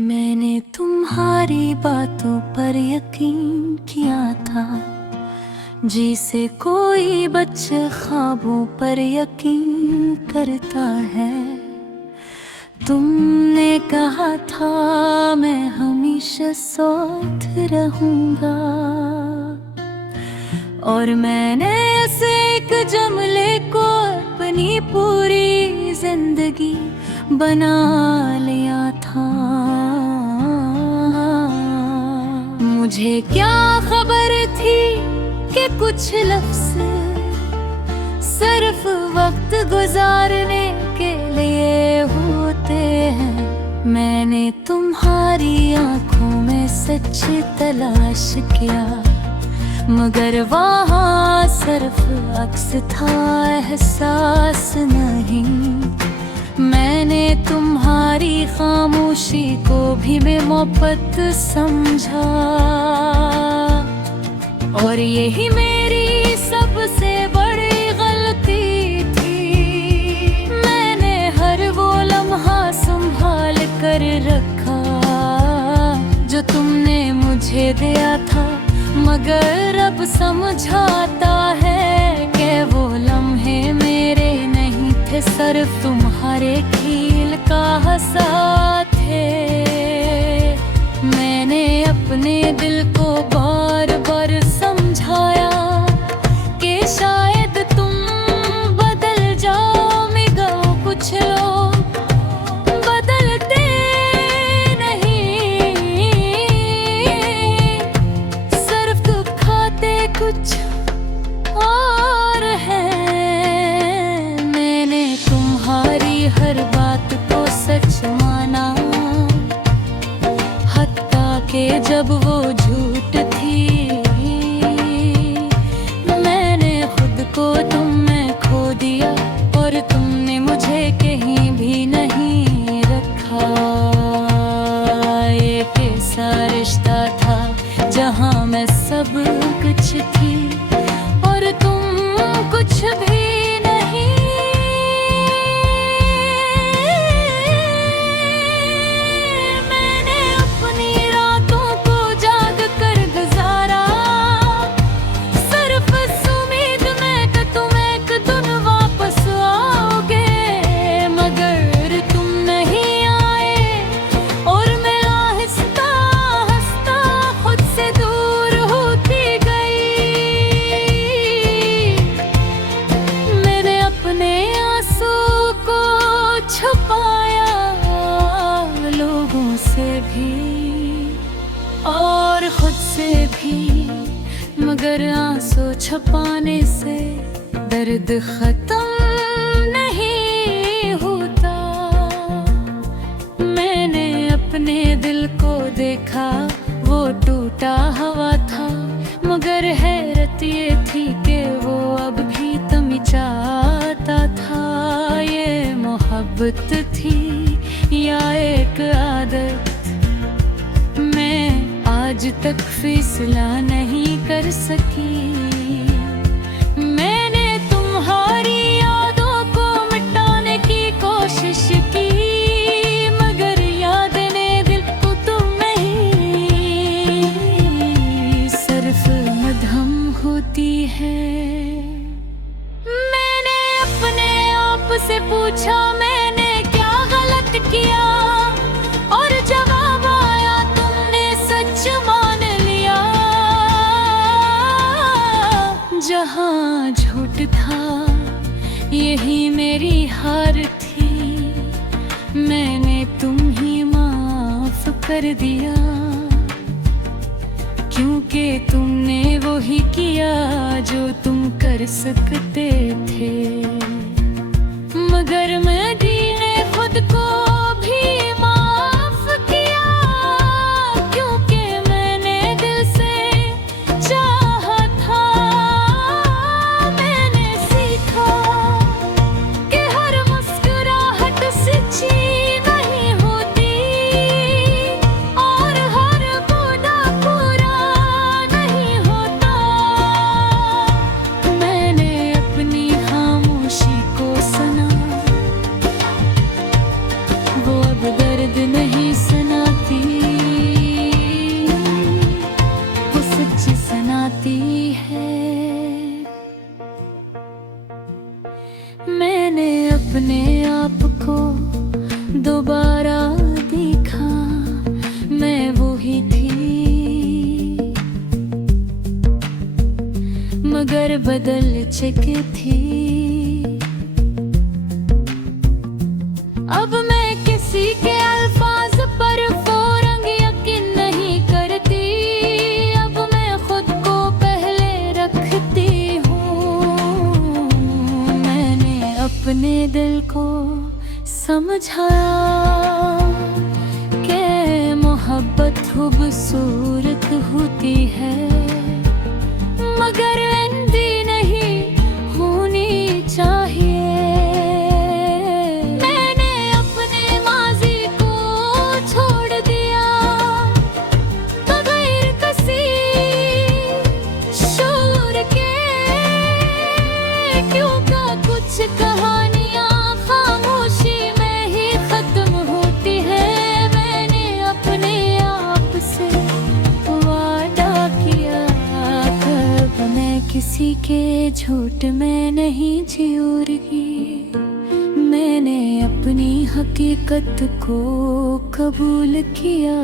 मैंने तुम्हारी बातों पर यकीन किया था, जिसे कोई बच्चे ख्वाबों पर यकीन करता है। तुमने कहा था मैं हमेशा साथ रहूंगा, और मैंने ऐसे एक जुमले को अपनी पूरी जिंदगी बना लिया था। मुझे क्या खबर थी कि कुछ लफ्ज़ सिर्फ वक्त गुजारने के लिए होते हैं। मैंने तुम्हारी आंखों में सच तलाश किया, मगर वहाँ सिर्फ अक्स था, एहसास नहीं। मैंने तुम्हारी खामोशी को भी बेमौपत समझा, और यही मेरी सबसे बड़ी गलती थी। मैंने हर वो लम्हा संभाल कर रखा जो तुमने मुझे दिया था, मगर अब समझाता है कि वो लम्हे मेरे नहीं थे, सिर्फ तुम्हारे खील का साथ थे। मैंने अपने दिल को बार बार समझाया कि शायद तुम बदल जाओ, मगर कुछ लोग बदलते नहीं, सिर्फ दिखाते कुछ और है। मैंने तुम्हारी हर बात को सच माना, हत्ता के जब वो झूठ थी। मैंने खुद को तुम में खो दिया, और तुमने मुझे कहीं भी नहीं रखा। एक ऐसा रिश्ता था जहाँ मैं सब कुछ थी, और तुम कुछ भी नहीं। मैंने अपनी रातों को जाग कर गुजारा, सिर्फ इस उम्मीद में कि तुम एक दिन वापस आओगे, मगर तुम नहीं आए, और मैं आहिस्ता आहिस्ता खुद से दूर होती गई। मैंने अपने आंसू को छुपाया लोगों से भी और खुद से भी, मगर आंसू छुपाने से दर्द खत्म नहीं होता। मैंने अपने दिल को देखा, वो टूटा हुआ था, मगर हैरत ये थी कि वो अब भी तुम चाहता था। ये मोहब्बत थी या एक आदत, मैं आज तक फैसला नहीं कर सकी। मैंने तुम्हारी यादों को मिटाने की कोशिश की, मगर यादें दिल को तुम नहीं, सिर्फ मधम होती है। मैंने अपने आप से पूछा मैंने क्या गलत किया, और जवाब आया तुमने सच मान लिया। जहाँ झूठ था यही मेरी हार थी, मैंने तुम ही माफ कर दिया, क्योंकि तुमने वो ही किया जो तुम कर सकते थे। मगर मैंने खुद को भी माफ किया, क्योंकि मैंने दिल से चाहा था। मैंने सीखा कि हर मुस्कुराहट सच्ची नहीं होती, और हर वादा पूरा नहीं होता। मैंने अपनी खामोशी को सुना, बदल चुकी थी। अब मैं किसी के अल्फाज पर फौरन यकीन नहीं करती। अब मैं खुद को पहले रखती हूँ। मैंने अपने दिल को समझाया कि मोहब्बत खूबसूरत होती है, मगर अंधी नहीं होनी चाहिए। मैंने अपने माजी को छोड़ दिया बगैर किसी शोर के, क्योंकि कुछ कहानियां खामोशी में ही खत्म होती है। मैंने अपने आप से वादा किया, कब मैं किसी के झूठ में नहीं जिऊँगी। मैंने अपनी हकीकत को कबूल किया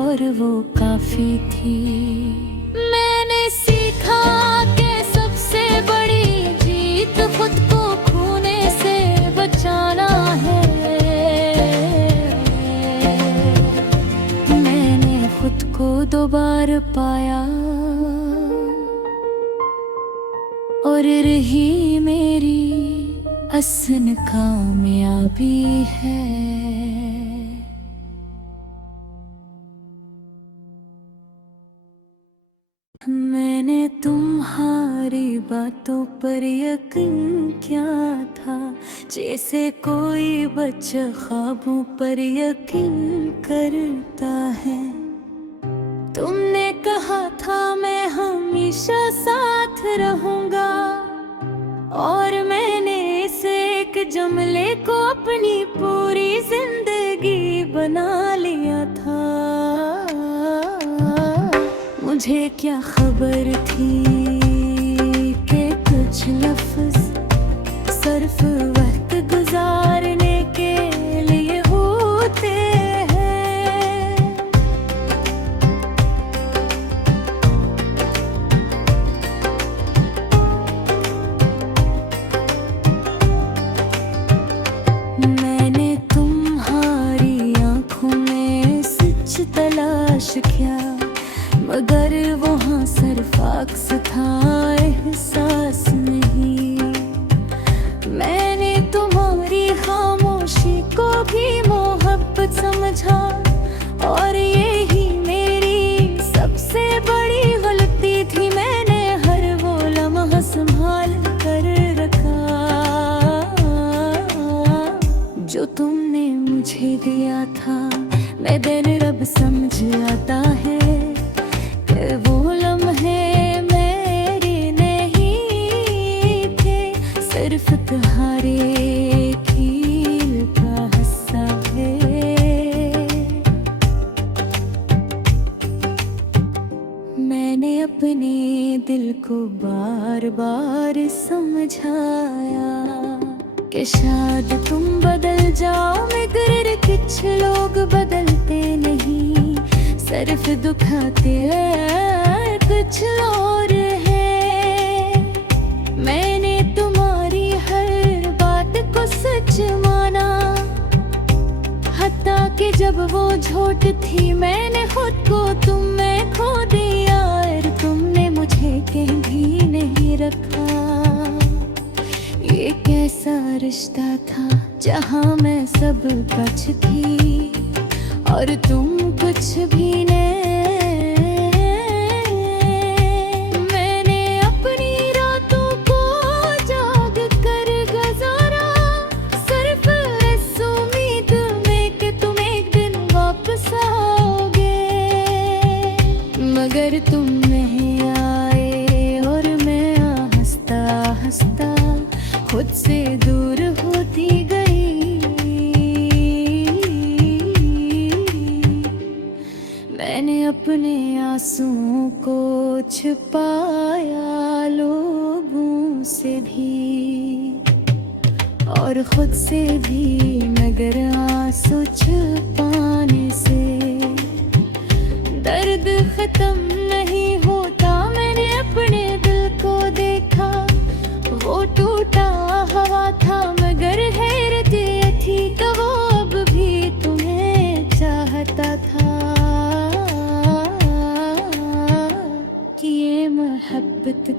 और वो काफी थी। मैंने सीखा कि सबसे बड़ी जीत खुद को खोने से बचाना है। मैंने खुद को दोबारा पाया और रही मेरी असल कामयाबी है। मैंने तुम्हारी बातों पर यकीन किया था, जैसे कोई बच्चा ख्वाबों पर यकीन करता है। तुमने कहा था मैं हमेशा साथ रहूंगा, और मैंने इस एक जुमले को अपनी पूरी जिंदगी बना लिया था। मुझे क्या खबर थी कि कुछ लफ्ज सिर्फ वक्त गुजारने के लिए होते हैं। मैंने तुम्हारी आंखों में सच तलाश किया, मगर वहाँ सिर्फ अक्स था, एहसास नहीं। मैंने तुम्हारी खामोशी को भी मोहब्बत समझा, और यही मेरी सबसे बड़ी गलती थी। मैंने हर वो लम्हा संभाल कर रखा जो तुमने मुझे दिया था। मैं दिन रब समझ आता है कि वो लम्हे मेरे नहीं थे, सिर्फ तुम्हारे खील का हिस्सा है। मैंने अपने दिल को बार बार समझाया कि शायद तुम बदल जाओ, मगर कुछ लोग बदलते नहीं, सिर्फ दुखाते हैं कुछ और है। मैंने तुम्हारी हर बात को सच माना, हत्ता कि जब वो झूठ थी। मैंने खुद को तुम में खो दिया, और तुमने मुझे कहीं भी नहीं रखा। ये कैसा रिश्ता था जहाँ मैं सब बच थी और तुम कुछ भी नहीं। मैंने अपनी रातों को जाग कर गुजारा, सिर्फ इस उम्मीद में कि तुम एक दिन वापस आओगे, मगर तुम नहीं आए और मैं हंसता हंसता खुद से दूर होती गई। मैंने अपने आंसुओं को छुपाया लोगों से भी और खुद से भी, मगर आंसू छुपाने से दर्द खत्म नहीं होता। मैंने अपने दिल को दे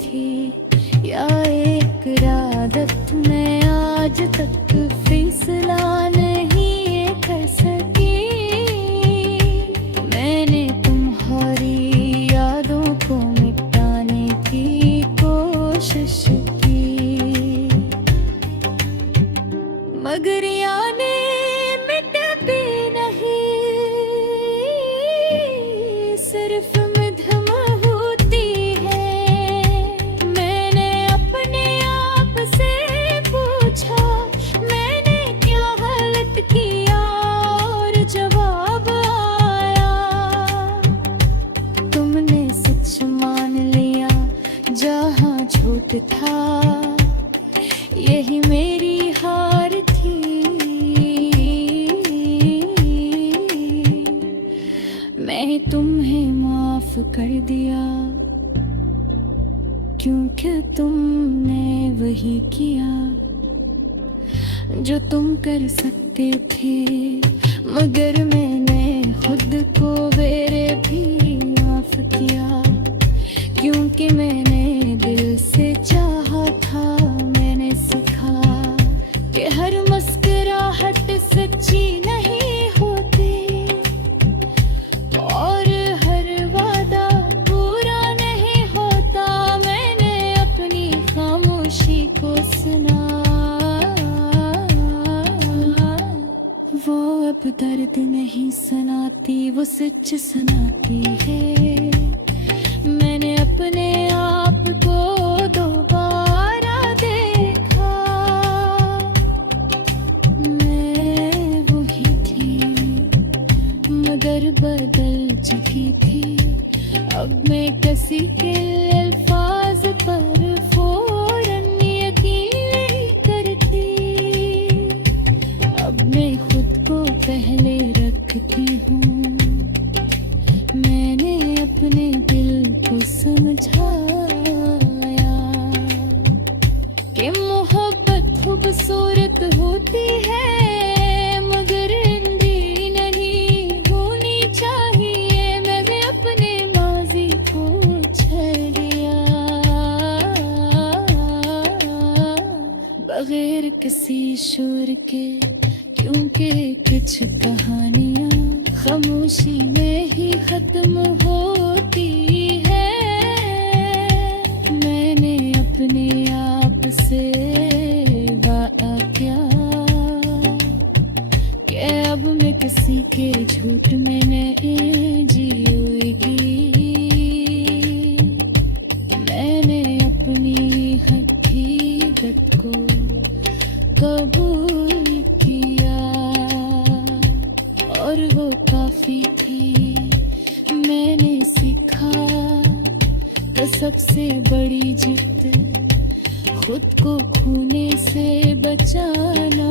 थी या एक आदत, मैं आज तक फैसला नहीं ये कर सकी। मैंने तुम्हारी यादों को मिटाने की कोशिश की, मगर यादें मिटती नहीं, सिर्फ मध्यम होती है। मैंने अपने आप से पूछा, मैंने क्या गलत किया, और जवाब आया, तुमने सच मान लिया जहाँ झूठ था। यही मेरी हार थी, मैं तुम्हें माफ कर दिया, क्योंकि तुमने वही किया जो तुम कर सकते थे। मगर मैंने खुद को मेरे भी माफ किया, क्योंकि मैंने दिल से चाहा था। मैंने सीखा कि हर मुस्कुराहट सच्ची नहीं होती, और हर वादा पूरा नहीं होता। मैंने अपनी खामोशी को सुना, वो अब दर्द नहीं सुनाती, वो सच सुनाती है। मैंने अपने आप को दोबारा देखा, मैं वही थी मगर बदल चुकी थी। अब मैं किसी के अल्फाज पर फौरन यकीन नहीं करती, अब मैं खुद को पहले रखती हूँ। मैंने अपने दिल को समझाया कि मोहब्बत खूबसूरत होती है, मगर रंगी नहीं होनी चाहिए। मैंने अपने माजी को छोड़ दिया, बगैर किसी शोर के, क्योंकि कुछ कहानियाँ खामोशी में ही खत्म होती है। मैंने अपने आप से वादा किया कि अब मैं किसी के झूठ में नहीं जीऊंगी। मैंने अपनी हकीकत को कबूल किया, और वो काफी थी। मैंने सीखा कि सबसे बड़ी जिद खुद को खोने से बचाना